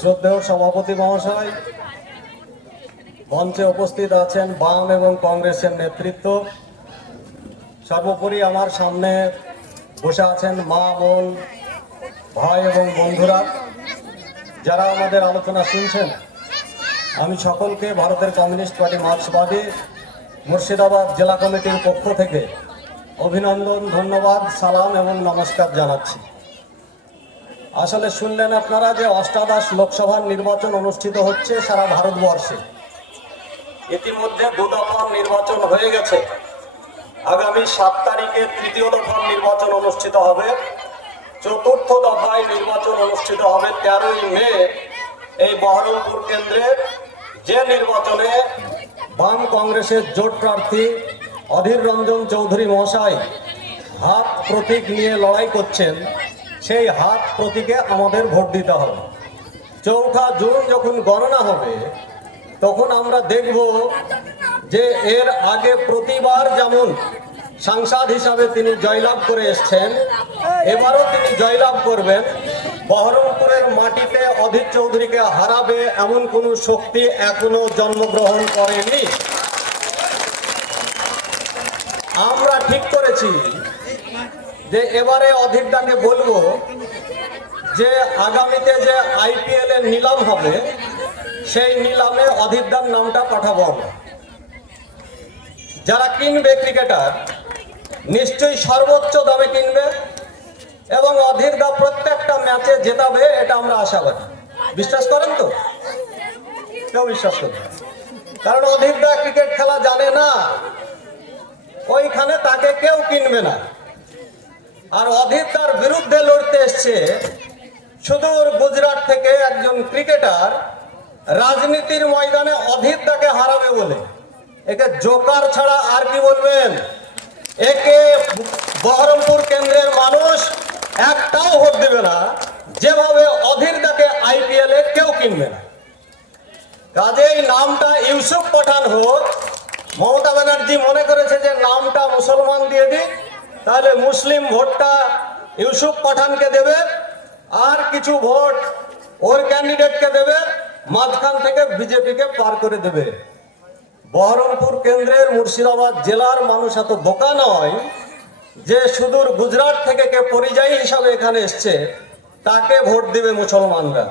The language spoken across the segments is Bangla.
শ্রদ্ধেয় সভাপতি মহাশয়, মঞ্চে উপস্থিত আছেন বাম এবং কংগ্রেসের নেতৃত্ব, সর্বোপরি আমার সামনে বসে আছেন মা, বোন, ভাই এবং বন্ধুরা, যারা আমাদের আলোচনা শুনছেন। আমি সকলকে ভারতের কমিউনিস্ট পার্টি মার্ক্সবাদী মুর্শিদাবাদ জেলা কমিটির পক্ষ থেকে অভিনন্দন, ধন্যবাদ, সালাম এবং নমস্কার জানাচ্ছি। আসলে শুনলেন আপনারা যে অষ্টাদশ লোকসভার নির্বাচন অনুষ্ঠিত হচ্ছে সারা ভারতবর্ষে। ইতিমধ্যে 2 দফার নির্বাচন হয়ে গেছে। আগামী 7 তারিখে 3য় দফার নির্বাচন অনুষ্ঠিত হবে। 4র্থ দফায় নির্বাচন অনুষ্ঠিত হবে 13ই মে এই বহরমপুর কেন্দ্রে, যে নির্বাচনে বাম কংগ্রেসের জোট প্রার্থী অধীর রঞ্জন চৌধুরী মহাশয় হাত প্রতীক নিয়ে লড়াই করছেন। সেই হাত প্রতীকে আমাদের ভোট দিতে হবে। 4 জুন যখন গণনা হবে তখন আমরা দেখব যে এর আগে প্রতিবার যেমন সাংসদ হিসাবে তিনি জয়লাভ করে এসছেন, এবারও তিনি জয়লাভ করবেন। বহরমপুরের মাটিতে অধীর চৌধুরীকে হারাবে এমন কোনো শক্তি এখনো জন্মগ্রহণ করেনি। আমরা ঠিক করেছি যে এবারে অধীরদাকে বলবো যে আগামীতে যে IPL এর নিলাম হবে সেই নিলামে অধীরদার নামটা পাঠাবো। যারা কিনবে ক্রিকেটার নিশ্চয়ই সর্বোচ্চ দামে কিনবে এবং অধীরদা প্রত্যেকটা ম্যাচে জেতাবে, এটা আমরা আশাবাদী। বিশ্বাস করেন তো? কেউ বিশ্বাস করবে? কারণ অধীরদা ক্রিকেট খেলা জানে না, ওইখানে তাকে কেউ কিনবে না। আর অধীরদার বিরুদ্ধে লড়তে এসছে সুদূর গুজরাট থেকে একজন ক্রিকেটার, রাজনীতির ময়দানে অধীরদাকে হারাবে বলে। একে জোকার ছাড়া আর কি বলবেন? একে বহরমপুর কেন্দ্রের মানুষ একটাও ভোট দেবে না, যেভাবে অধীরদাকে IPL এ কেউ কিনবে না। কাজেই নামটা ইউসুফ পাঠান হোক। মমতা ব্যানার্জি মনে করেছে যে নামটা মুসলমান দিয়ে দিক, তাহলে মুসলিম ভোটটা ইউসুফ পাঠানকে দেবে আর কিছু ভোট ওর ক্যান্ডিডেটকে দেবে, মাঝখান থেকে বিজেপিকে পার করে দেবে। বহরমপুর কেন্দ্রের মুর্শিদাবাদ জেলার মানুষ এত বোকা নয় যে সুদূর গুজরাট থেকে কে পরিযায়ী হিসাবে এখানে এসছে তাকে ভোট দিবে মুসলমানরা।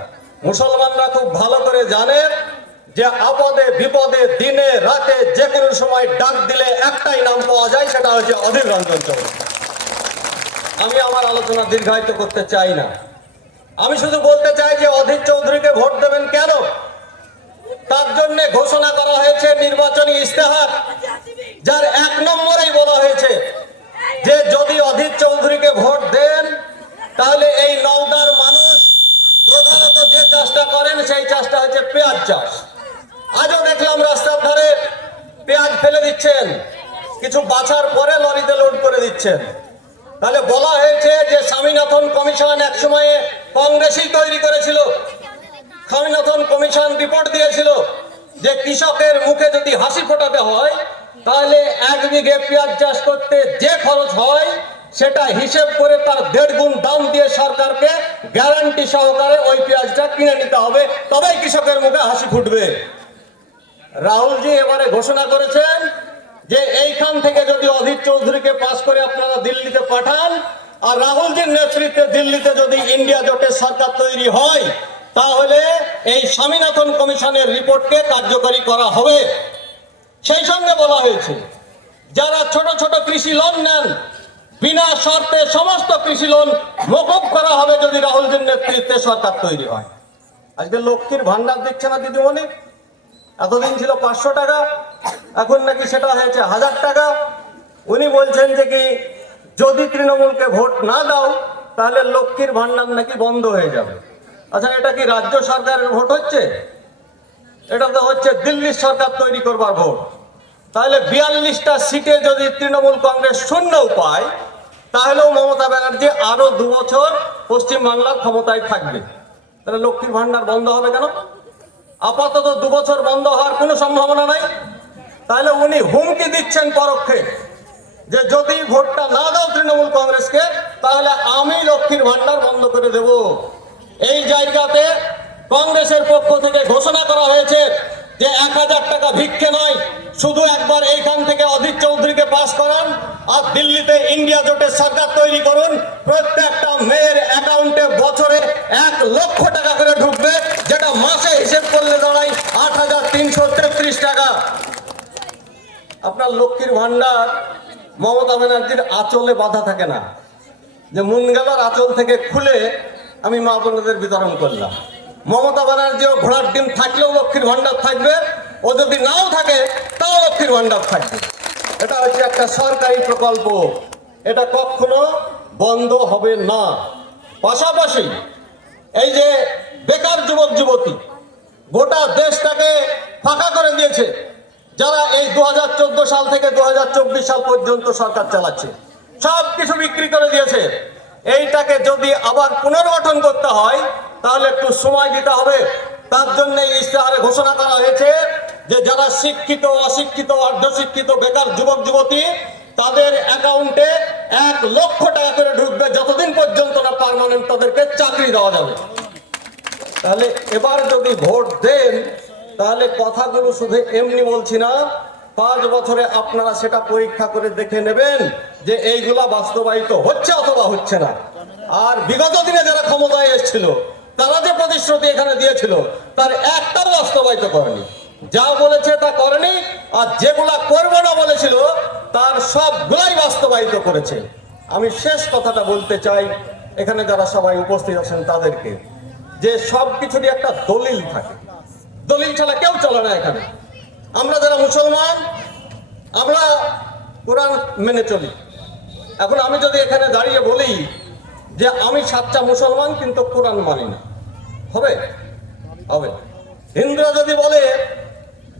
মুসলমানরা খুব ভালো করে জানে যে আপদে বিপদে দিনে রাতে যে কোনো সময় ডাক দিলে একটাই নাম পাওয়া যায়, সেটা হচ্ছে অধীর রঞ্জন চৌধুরী। আমি আমার আলোচনা দীর্ঘায়িত করতে চাই না। আমি শুধু বলতে চাই যে অধীর চৌধুরীকে ভোট দেবেন কেন, তার জন্য ঘোষণা করা হয়েছে নির্বাচনী ইস্তেহার, যার 1 নম্বরেই বলা হয়েছে যে যদি অধীর চৌধুরীকে ভোট দেন তাহলে এই নওদার মানুষ প্রধানত যে চাষটা করেন সেই চাষটা হচ্ছে পেঁয়াজ চাষ। আজও দেখলাম রাস্তার ধারে পেঁয়াজ ফেলে দিচ্ছেন, কিছু বাছার পরে লরিতে লোড করে দিচ্ছেন। তাহলে বলা হয়েছে যে স্বামীনাথন কমিশন এক সময়ে কংগ্রেসই তৈরি করেছিল। স্বামীনাথন কমিশন রিপোর্ট দিয়েছিল যে কৃষকের মুখে যদি হাসি ফোটাতে হয় তাহলে 1 বিঘে পেঁয়াজ চাষ করতে যে খরচ হয় সেটা হিসেব করে তার 1.5 গুণ দাম দিয়ে সরকারকে গ্যারান্টি সহকারে ওই পেঁয়াজটা কিনে নিতে হবে, তবেই কৃষকের মুখে হাসি ফুটবে। রাহুলজি এবারে ঘোষণা করেছেন যে এইখান থেকে যদি অধীর চৌধুরীকে পাস করে আপনারা দিল্লিতে পাঠান আর রাহুলজির নেতৃত্বে দিল্লিতে যদি ইন্ডিয়া জোটের সরকার তৈরি হয় তাহলে এই স্বামীনাথন কমিশনের রিপোর্টকে কার্যকরী করা হবে। সেই সঙ্গে বলা হয়েছে যারা ছোট ছোট কৃষি লোন নেন বিনা শর্তে সমস্ত কৃষি লোন মকুব করা হবে যদি রাহুলজির নেতৃত্বে সরকার তৈরি হয়। আজকে লক্ষ্মীর ভান্ডার দিচ্ছে না দিদিমণি, এতদিন ছিল 500 টাকা, এখন নাকি সেটা হয়েছে 1000 টাকা। উনি বলছেন যে কি যদি তৃণমূলকে ভোট না দাও তাহলে লক্ষ্মীর ভান্ডার নাকি বন্ধ হয়ে যাবে। আচ্ছা, এটা কি রাজ্য সরকারের ভোট হচ্ছে? এটা তো হচ্ছে দিল্লির সরকার তৈরি করবার ভোট। তাহলে 42টা সিটে যদি তৃণমূল কংগ্রেস শূন্যও পায় তাহলেও মমতা ব্যানার্জি আরো 2 বছর পশ্চিমবাংলার ক্ষমতায় থাকবে। তাহলে লক্ষ্মীর ভান্ডার বন্ধ হবে কেন? আপাতত 2 বছর বন্ধ হওয়ার কোনো সম্ভাবনা নাই। তাহলে উনি হুমকি দিচ্ছেন পরোক্ষে যে যদি ভোটটা না দাও তৃণমূল কংগ্রেসকে তাহলে আমি লক্ষ্মীর ভান্ডার বন্ধ করে দেব। এই জায়গাতে কংগ্রেসের পক্ষ থেকে ঘোষণা করা হয়েছে যে 1000 টাকা ভিক্ষে নয়, শুধু একবার এইখান থেকে অধীর চৌধুরীকে পাস করান আর দিল্লিতে ইন্ডিয়া জোটের সরকার তৈরি করুন, প্রত্যেকটা মেয়ের অ্যাকাউন্টে বছরে 1 লক্ষ টাকা করে ঢুকবে, যেটা মাসে হিসেব করলে দাঁড়ায় 8333 টাকা। আপনার লক্ষ্মীর ভান্ডার মমতা ব্যানার্জির আঁচলে বাধা থাকে না, যে মুনগালার আঁচল থেকে খুলে আমি মা বোনদের বিতরণ করলাম। মমতা ব্যানার্জিও ঘোড়ার ডিম থাকলেও লক্ষ্মীর ভান্ডার থাকবে, ও যদি নাও থাকে তাও লক্ষ্মীর ভান্ডার থাকবে। এটা হচ্ছে একটা সরকারি প্রকল্প, এটা কখনো বন্ধ হবে না। পাশাপাশি এই যে বেকার যুবক যুবতী গোটা দেশটাকে ফাঁকা করে দিয়েছে, যারা এই 2014 সাল থেকে 2024 সাল পর্যন্ত সরকার চালাচ্ছে, সব কিছু বিক্রি করে দিয়েছে। এইটাকে যদি আবার পুনর্গঠন করতে হয় তাহলে একটু সময় দিতে হবে। তার জন্য এই ইশতেহারে ঘোষণা করা হয়েছে যে যারা শিক্ষিত, অশিক্ষিত, অর্ধশিক্ষিত বেকার যুবক যুবতী, তাদের অ্যাকাউন্টে 1 লক্ষ টাকা করে ঢুকবে যতদিন পর্যন্ত না পার্মানেন্ট তাদেরকে চাকরি দেওয়া যাবে। তাহলে এবার যদি ভোট দেন তাহলে কথাগুলো শুধু এমনি বলছি না, 5 বছরে আপনারা সেটা পরীক্ষা করে দেখে নেবেন যে এইগুলা বাস্তবায়িত হচ্ছে অথবা হচ্ছে না। আর বিগত দিনে যারা ক্ষমতায় এসেছিল তারা যে প্রতিশ্রুতি এখানে দিয়েছিল তার একটাও বাস্তবায়িত করেনি, যা বলেছে তা করেনি, আর যেগুলা করবে না বলেছিল তার সবগুলাই বাস্তবায়িত করেছে। আমি শেষ কথাটা বলতে চাই এখানে যারা সবাই উপস্থিত আছেন তাদেরকে, যে সব কিছুরই একটা দলিল থাকে, দলিল ছাড়া কেউ চলে না এখানে। আমরা যারা মুসলমান আমরা কোরআন মেনে চলি। এখন আমি যদি এখানে দাঁড়িয়ে বলি যে আমি সাচ্চা মুসলমান কিন্তু কোরআন মানি না, হবে? হবে। হিন্দুরা যদি বলে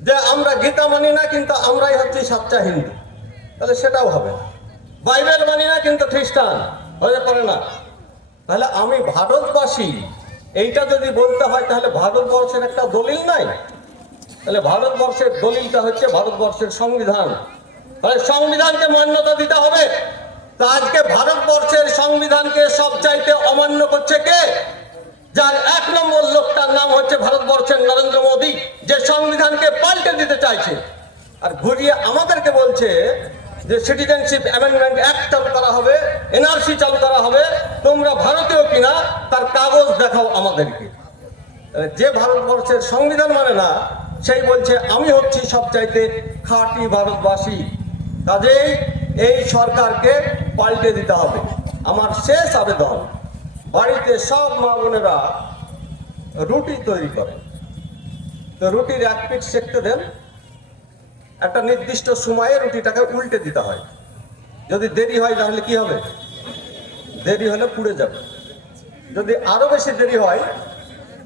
যে আমরা গীতা মানি না কিন্তু আমরাই হচ্ছি সাচ্চা হিন্দু, তাহলে সেটাও হবে। বাইবেল মানি না কিন্তু খ্রিস্টান, হতে পারে না। তাহলে আমি ভারতবাসী এইটা যদি বলতে হয় তাহলে ভারতবর্ষের একটা দলিল নাই? তাহলে ভারতবর্ষের দলিলটা হচ্ছে ভারতবর্ষের সংবিধান। তাহলে সংবিধানকে মান্যতা দিতে হবে। তা আজকে ভারতবর্ষের সংবিধানকে সবচাইতে অমান্য করছে কে? যার 1 নম্বর লোকটার নাম হচ্ছে ভারতবর্ষের নরেন্দ্র মোদী, যে সংবিধানকে পাল্টে দিতে চাইছে আর ঘুরিয়ে আমাদেরকে বলছে যে সিটিজেনশিপ অ্যামেন্ডমেন্ট অ্যাক্ট চালু করা হবে, এনআরসি চালু করা হবে। তোমরা ভারতীয় কিনা তার কাগজ দেখাও আমাদেরকে। যে ভারতবর্ষের সংবিধান মানে না সেই বলছে আমি হচ্ছি সবচাইতে খাঁটি ভারতবাসী। কাজেই এই সরকারকে পাল্টে দিতে হবে। আমার শেষ আবেদন, বাড়িতে সব মা বোনেরা রুটি তৈরি করে, তো রুটির 1 পিঠ সেঁকতে দেন, একটা নির্দিষ্ট সময়ে রুটিটাকে উল্টে দিতে হয়। যদি দেরি হয় তাহলে কি হবে? দেরি হলে পুড়ে যাবে। যদি আরো বেশি দেরি হয়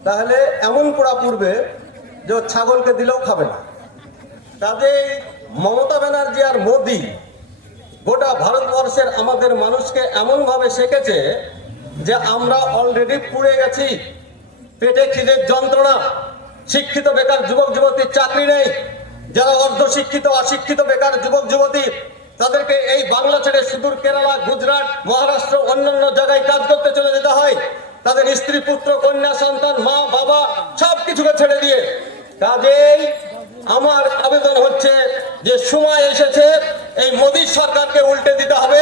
তাহলে এমন পোড়া পুড়বে যে ছাগলকে দিলেও খাবে না। কাজেই মমতা ব্যানার্জি আর মোদি গোটা ভারতবর্ষের আমাদের মানুষকে এমনভাবে শেখেছে যে আমরা অলরেডি পুড়ে গেছি। পেটে খিদের যন্ত্রণা, শিক্ষিত বেকার যুবক যুবতীর চাকরি নেই, যারা অর্ধশিক্ষিত অশিক্ষিত বেকার যুবক যুবতী তাদেরকে এই বাংলা ছেড়ে সুদূর কেরালা, গুজরাট, মহারাষ্ট্র অন্যান্য জায়গায় কাজ করতে চলে যেতে হয়, তাদের স্ত্রী পুত্র কন্যা সন্তান মা বাবা সব কিছুকে ছেড়ে দিয়ে। কাজেই আমার আবেদন হচ্ছে যে সময় এসেছে এই মোদী সরকারকে উল্টে দিতে হবে।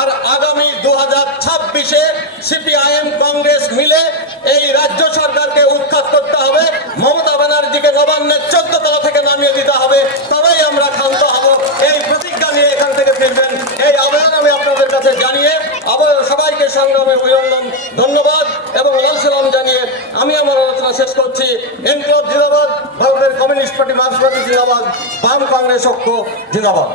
আর আগামী 2026-এ সিপিআইএম কংগ্রেস মিলে এই রাজ্য সরকারকে উৎখাত করতে হবে। মমতা ব্যানার্জিকে নবান্নের 14 তলা থেকে নামিয়ে দিতে হবে, তবেই আমরা ক্ষান্ত হব। এই প্রতিজ্ঞা নিয়ে এখান থেকে ফিরবেন, এই আবেদন আমি আপনাদের কাছে জানিয়ে আবার সবাইকে সংগ্রামে অভিনন্দন, ধন্যবাদ এবং লাল সালাম জানিয়ে আমি আমার আলোচনা শেষ করছি। ইনকলাব জিন্দাবাদ, ভারতের কমিউনিস্ট পার্টি মার্ক্সবাদী জিন্দাবাদ, বাম কংগ্রেস ঐক্য জিন্দাবাদ।